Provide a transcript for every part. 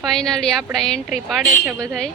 Finally આપણા entry પાડે છે બધાય.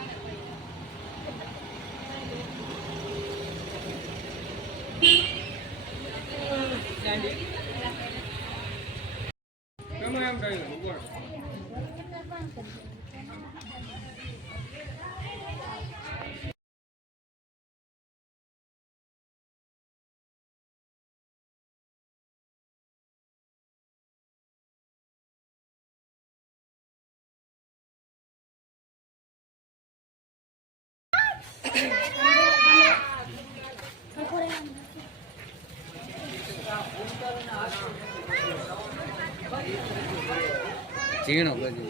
ઝીણો બધું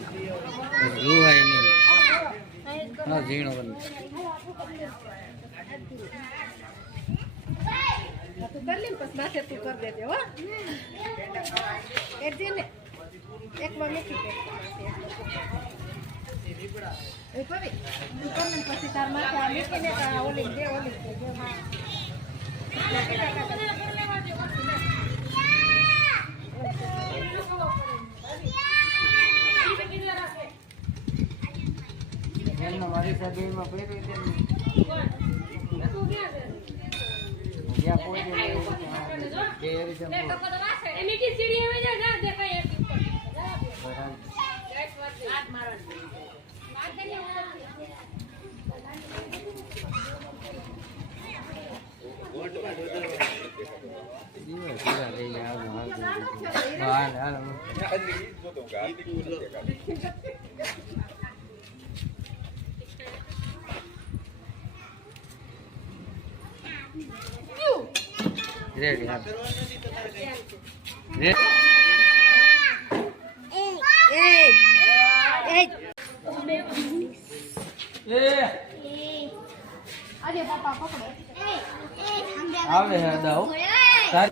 રૂહાય નહીં. હા ઝીણો બધું તું કરી લે ને પછી માથે તું કરી દેજે હો એક ને એકમાં મૂકી દે એ પવી તું કર લે ને પછી તાર માથે આ મૂકીને આ ઓલી દે ઓલી દે જે હા એમનો મારી સાથે એમાં પહેરી છે જ્યાં પહોંચે ને એ રીતે હાલ હાલ રેડી હાલ રેડી એ એ એ અરે પાપા પકડો આવે હે દાવ તાર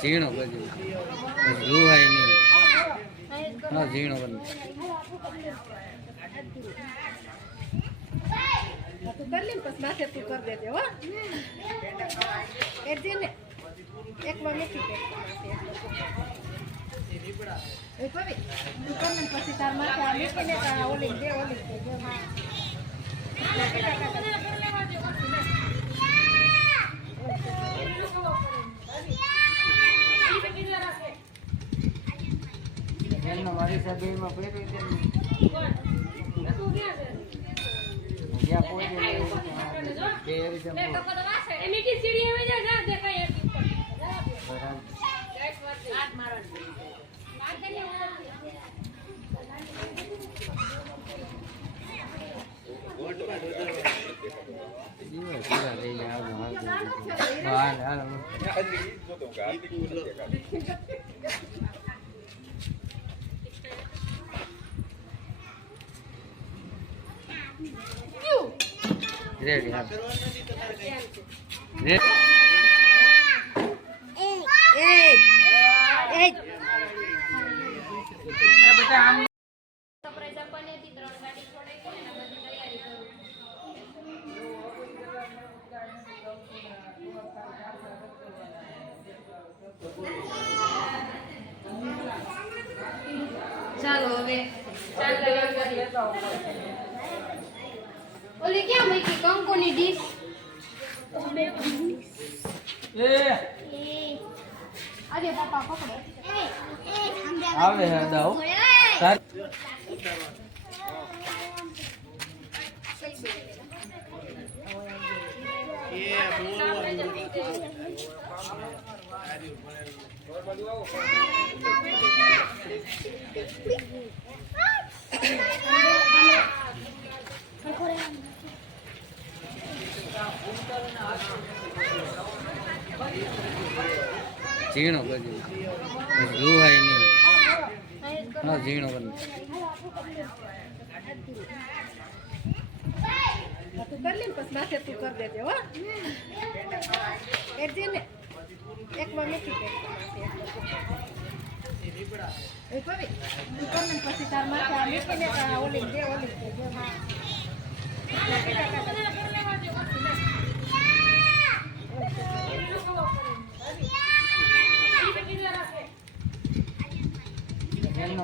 ઝીણો બધું. લુહાય નહીં હા ઝીણો બધું. તું કરી લે ને પછી માથે તું કરી દેજે હો. એક ને. એકમાં મૂકી દે એ પવી તું ને પછી તાર માથે મૂકીને ઓલી દે ઓલી દે જે હા. મારી સાથે એમાં પહેરી છે જ્યાં પહોંચે ને એ રીતે હાલ હાલ રેડી હાલ રેડી એ એ સરપ્રાઈઝ આપવાની હતી ત્રણ ગાડી છોડાઈ ગઈ ને બધી તૈયારી કરું ચાલો હવે ઓલી ક્યાં મૂકી? કંકુની ડીશ અરે પાપા પકડો. આવે હે દાવ તાર ઝીણો બધું લુહાય નહીં હા ઝીણો બધું તું લે પછી માથે તું કરી દેજે હો એટલે એકમાં નથી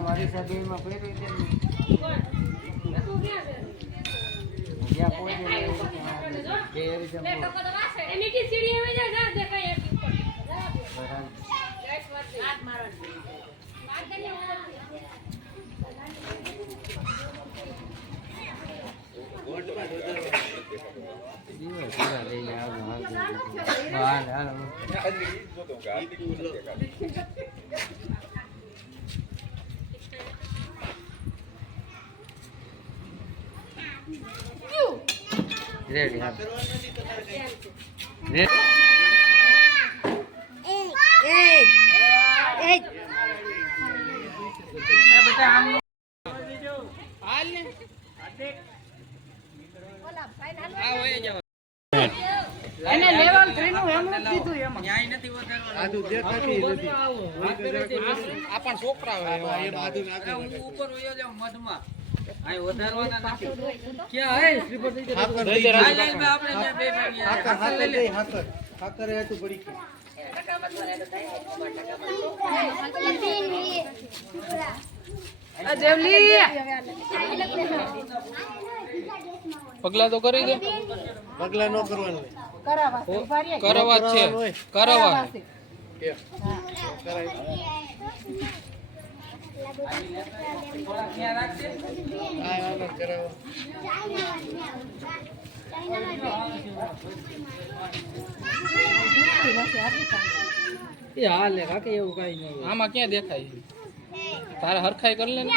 મારી સાથે એમાં ને. જ્યાં પહોંચે Ready, have. Ready. ઓલા ફાઈન એને લેવલ 3 નું એમ કીધું એમાં ન્યાય નથી વધારવાનો. આદુ દેખાતી નથી આ પણ છોકરા હોય એવા. અરે હું ઉપર વયો જાઉં મધમાં. વધારવાના નથી. ક્યાં હે? આપણે બે- બે ભાઈ હાકર હાકર લઈ હાકર હાકર એ હતું પડી ગયું. પગલા તો કરી દે પગલા ન કરવાનું કરાવા છે કરાવો. એ હાલે કાકે એવું કઈ નહીં આમાં ક્યાં દેખાય છે? તારે હરખાઈ કરી લે ને.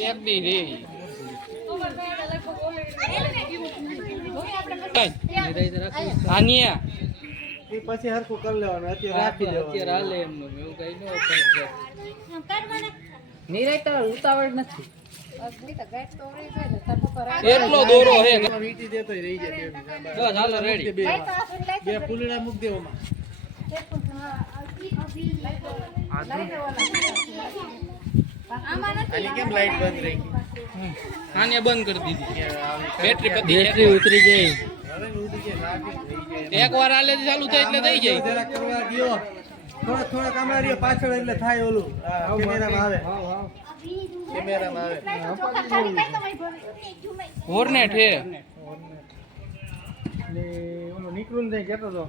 એક દી રે. આનિયા. એ પછી હરખું કરી લેવાનું અત્યારે રાખી અત્યારે દેવાનું. હાલે એમનું એવું કઈ ન નિરાય ઉતાવળ નથી અગ્નિ તો ગાંઠ તો વળી જાય ને, તાર. એટલો દોરો હે રહી જાય બસ હાલો રેડી બે મૂક. આમાં નથી, દીધી બેટરી ઉતરી જાય. એક વાર આલે ચાલુ થાય એટલે થઈ જાય જરા કરવા દ્યો. થોડાક થોડાક આમળા રહ્યો પાછળ એટલે થાય ઓલું. આ કેમેરામાં આવે. કેમેરામાં આવે. ચોખા ખાલી કાંઈ તો. હોરનેટ હે. લાઈ તો.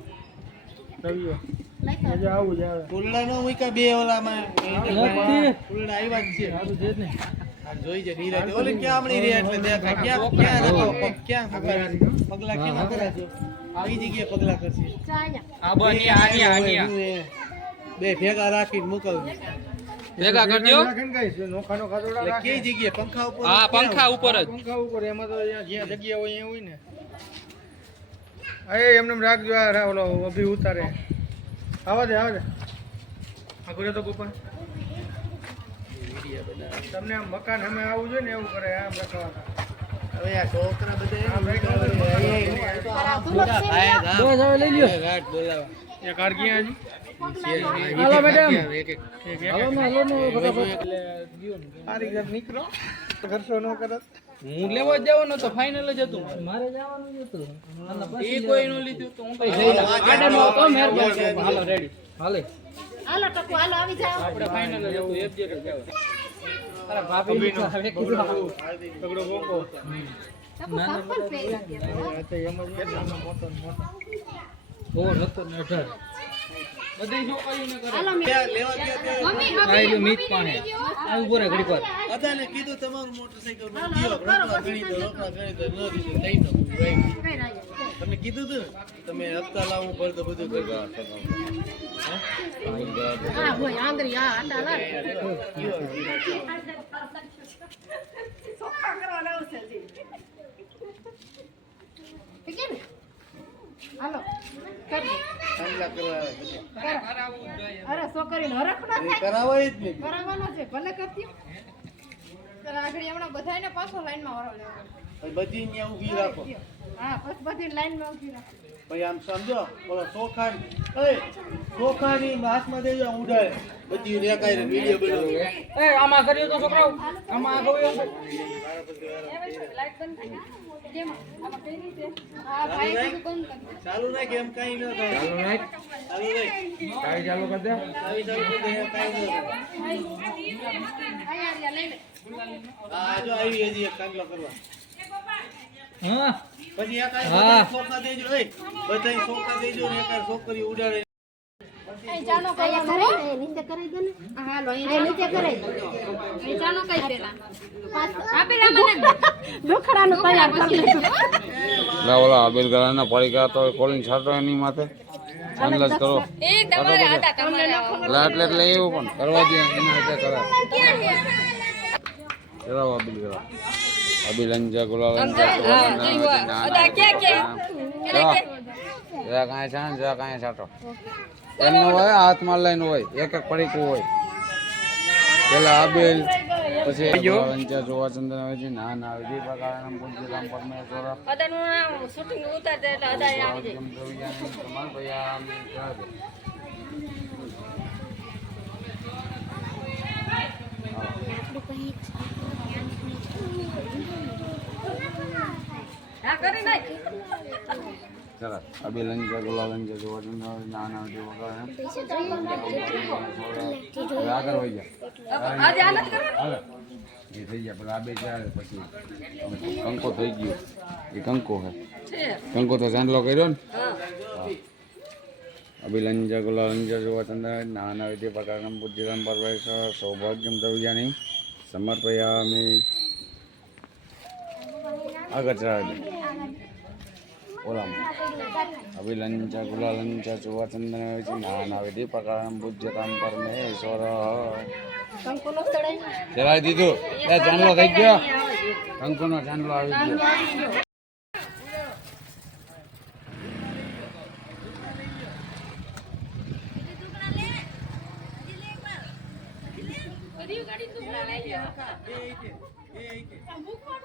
ફૂલડા નો બે ઓલામાં. ફૂલડા આવ્યા જ છે. આ જોઈ છે નીરજ ઓલી ક્યાં આમળી રહ્યા એટલે દેખાય ક્યાં ક્યાં પગ ક્યાં પગલા પગલા કેમાં કરાજો કઈ જગ્યાએ પગલા કરશે. આ બની બે ભેગા રાખીને મોકલજો. ભેગા કરજો? એટલે કઈ જગ્યાએ? પંખા ઉપર હા પંખા ઉપર જ. પંખા ઉપર એમાં તો જ્યાં જ્યાં જગ્યા હોય અહીંયા હોય ને. અરે એમને એમ રાખજો આ ઓલો અભી ઉતારે. આવા દે આવા દે. આગળ તો ગોપાલ તમને આમ મકાન અમે આવવું જોઈએ ને એવું કરે આમ રખવાના હવે આ છોકરા બધા એક આજી. હાલો મેડમ નીકળો. ન કરત. હું લેવા જ જવાનો તો ફાઇનલ જ હતું. મારે જવાનું જ હતું. એ કોઈ નો લીધું તો હું મહેરબાની હાલો. રેડી હાલે હાલો ટકુ હાલો આવી જાઓ. આપણે ફાઇનલ જ હતું. એફજેટ જ જવાનું અરે ભાભી નું. હવે કીધું તગડો બોકો ટકુ સંપલ પહેર્યા છે હો. તો એમ જ મોટો મોટો. ઓર હતો ને અઢાર. બધી છોકરીઓને કરે. મીત પાણે. આ ઊભો ઘડીક વાર. કીધું તમારું મોટરસાઇકલનું દિયો રોકડા ગણી દો રોકડા ગણી દો ન દીધું લઈ નો ભાઈ તમે કીધું તું તમે હપ્તા લાવું પડતો બધું કરજો હા ભાઈ આટા કરવા જી હાલો. અરે છોકરીને હરખ ના થાય. કરાવાય જ નહીં. કરાવવાનો છે ભલે કરતી આગળ હમણાં બધાયને પાછો લાઈનમાં વાળો લેવાનો. બધી ત્યાં ઊભી રાખો. હા પછી બધી લાઈનમાં ઊભી રાખો. પછી આમ સમજો બોલો ચોખા એ ચોખાની હાથમાં દેજો આમ ઉડાડે. બધી રેકાય ને વીડિયો બનાવો. એ આમાં કર્યું તો છોકરાઓ આમાં આગળ એવું હા ભાઈ કીધું બંધ કરી ચાલુ રાખ એમ કાંઈ ન થાય. ચાલુ રાખ. ચાલુ રાખ. કાંઈ ચાલુ કરી દે ચાલુ કરી દે એમ ન અહીંયા અહીંયા લે. આ જો આવી હજી એક કાંગલો કરવા. હા. પછી એક આ હા. દેજો એ. બધાય સોખા દેજો ને એક છોકરી ઉડાડે. અહીં ચાનો કરવાનો નીચે કરાઈ દે ને. હા લો અહીં નીચે કરાઈ દે. ચાનો કઈ પેલા આપેલા મને. દુખડાનું તૈયાર કરી લેજો. એટલે ઓલા અબેલ ગળાના પડીકા તો કોલિંગ છાટો એની માથે. ચાંદલા જ કરો. એ તમારે એટલે એટલે એટલે એવું પણ. કરવા દે એના અબીલ કરાવો ક્યાં ક્યાં? કાંઈ છાણ કાંઈ છાંટો એમનું હોય હાથમાં લઈને હોય. એક એક પડીકું હોય. પેલા આબેલ પછી ગુલાલ અંજા જોવા આવે છે ના ના વિધિ પ્રકાર પૂજ્ય રામ પરમેશ્વર. અદાનું નામ શૂટિંગ ઉતારતા એટલે અદા આવી જાય. સમર્પયામિ કરાવે. હા કરી નાખ. ચલો અભિલંજ ના જોવન નાના દેવ આગળ હોય ગયા. આજે આનંદ કરો એ થઈ ગયા પેલા આ બે ચાર પછી. કંકો થઈ ગયો. એ કંકો હે છે. કંકો તો ચાંદલો કર્યો ને? હા. અભિલંજ ગુલાલંજ જોવાચંદ નાના વિધિ પ્રકારમ બુદ્ધિરામ પરવેશ સૌભાગ્યમ દ્રવ્યાની સમર્પયામી. આગળ ચડાવી દે ઓલામાં અભિલંચ ગુલાલંચ ચુવાચંદન નાના વિધિ પ્રકારમ બુદ્ધતામ પરમેશ્વર કંકુનો ચડાઈ ચલાવી દીધું એ ચાંદલો થઈ ગયો કંકુનો ચાંદલો આવી ગયો દુખણા લઈ લે માં દીકરો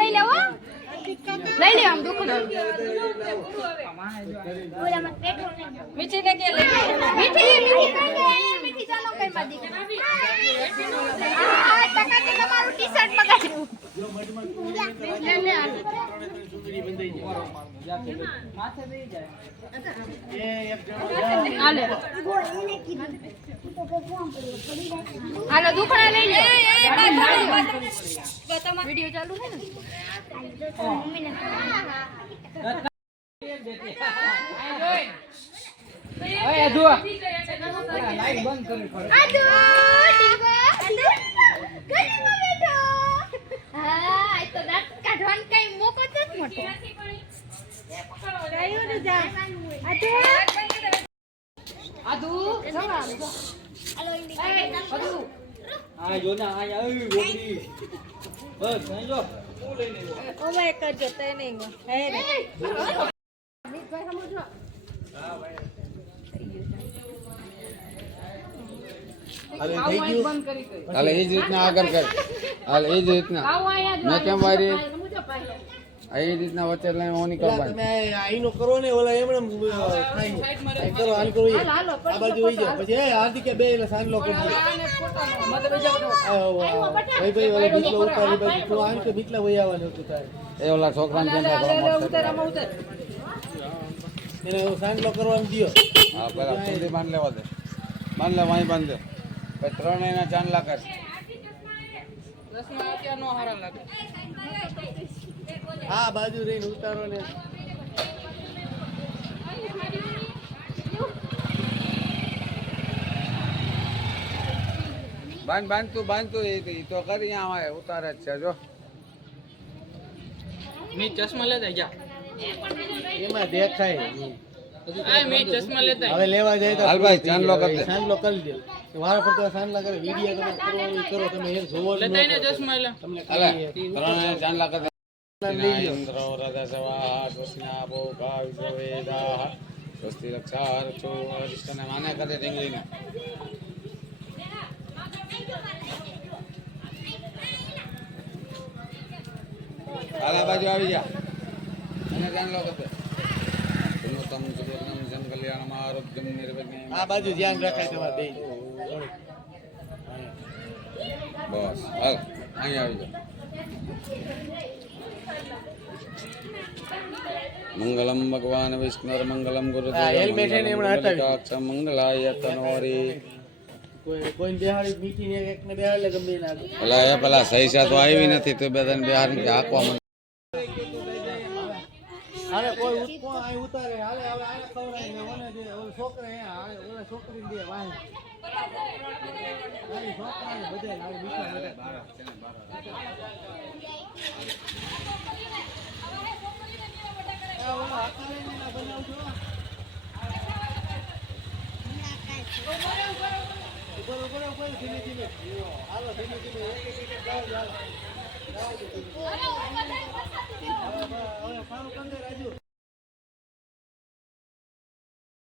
લઈ લે આમ દુખણા મીઠી ને કે લઈ મીઠી મીઠી મીઠી ચાલો કઈ માં દીકરો આ ટકાથી તમારું ટી-શર્ટ બગાડ્યું લે લે માથે દઈ જાય એ એક જણો હાલે હાલો દુખણા લઈ લે એ બાજુ. વિડિયો ચાલુ છે ને હવે જુઓ લાઈટ બંધ કરવી પડે હા આ તો દાંત કાઢવાનું કઈ મોકો જ મોટો કયું ને જા આદુ આદુ જવા આદુ. આ જો ના આ આવી ગોળી બસ અહીં જો. હું લઈ લેજો તે નહીં હે ને. હવે થઈ ગયું. બંધ કરી કરી હાલે એ જ રીતના આગળ કર. હાલે એ જ રીતના. મેં કેમ વારી એ રીતના વચ્ચે લાઈન ઓની તમે આઈનો કરો ને ઓલા એમણે થાય કરો હાલ કરો આ બાજુ હોય જાય પછી એ હાર્દિકે બે એટલે સાંજલો કરી ભાઈ ભાઈ ઓલા બીટલો ઉતારી ભાઈ તું આમ કે બીટલા વહી આવવાનું હતું તારે. એ ઓલા છોકરાને ને ઉતાર ઉતાર. એને સાંજલો કરવાનું દિયો હા બરાબર. માન બાંધ લેવા દે. બાંધ લે વાંઈ બાંધ દે. પછી ત્રણ એના ચાંદલા કર દસમાં અત્યાર નો હારા લાગે. હા બાજુ રહીને ઉતારો ને બાંધ બાંધતું બાંધતું એ તો- કરી આવે ઉતારે જ છે જો. ની ચશ્મા લેતા જા. એમાં દેખાય હવે લેવા જાય તો હાલભાઈ ચાંદલો કરી દે. ચાંદલો કરી દે. વારા પડતો ચાંદલા કરે વીડિયો તમે ઈ કરો તમે એક જોવો જ ન લેતા એને કરો. ચશ્મા લે. તમને ચાંદલા કરી. ઇન્દ્રો સ્વસ્તિના ભોગા વિશ્વવેદાઃ સ્વસ્તિ રક્ષા રક્ષો અરિષ્ટને માને કરે ઢીંગલીને. હાલ આ બાજુ આવી જા. અને ચાંદલો સુમતમ આ બાજુ ધ્યાન રાખાય તમારે બે બસ હાલ અહીં આવી જા મંગલમ ભગવાન વિષ્ણુર મંગલમ ગુરુ હા, એને હમણાં હટાવી. મંગલાય તનોરી પેલા પેલા તો આવી નથી તો બધાને બિહાર હાંકવા હાલે કોઈ કોણ આય ઉતારે હાલે હવે આને ખવડાય ને ઓને દે ઓલે છોકરા હાલે ઓલે છોકરી દે વાહે. હાલે છોકરાને બધાય હાલે મીઠા બધા આ ઓલો હાથાને ને એના બનાવજો. ઉપર ઉપર ઉપર ધીમે ધીમે. હાલો ધીમે ધીમે. એક એક એક હાલો. રાજુ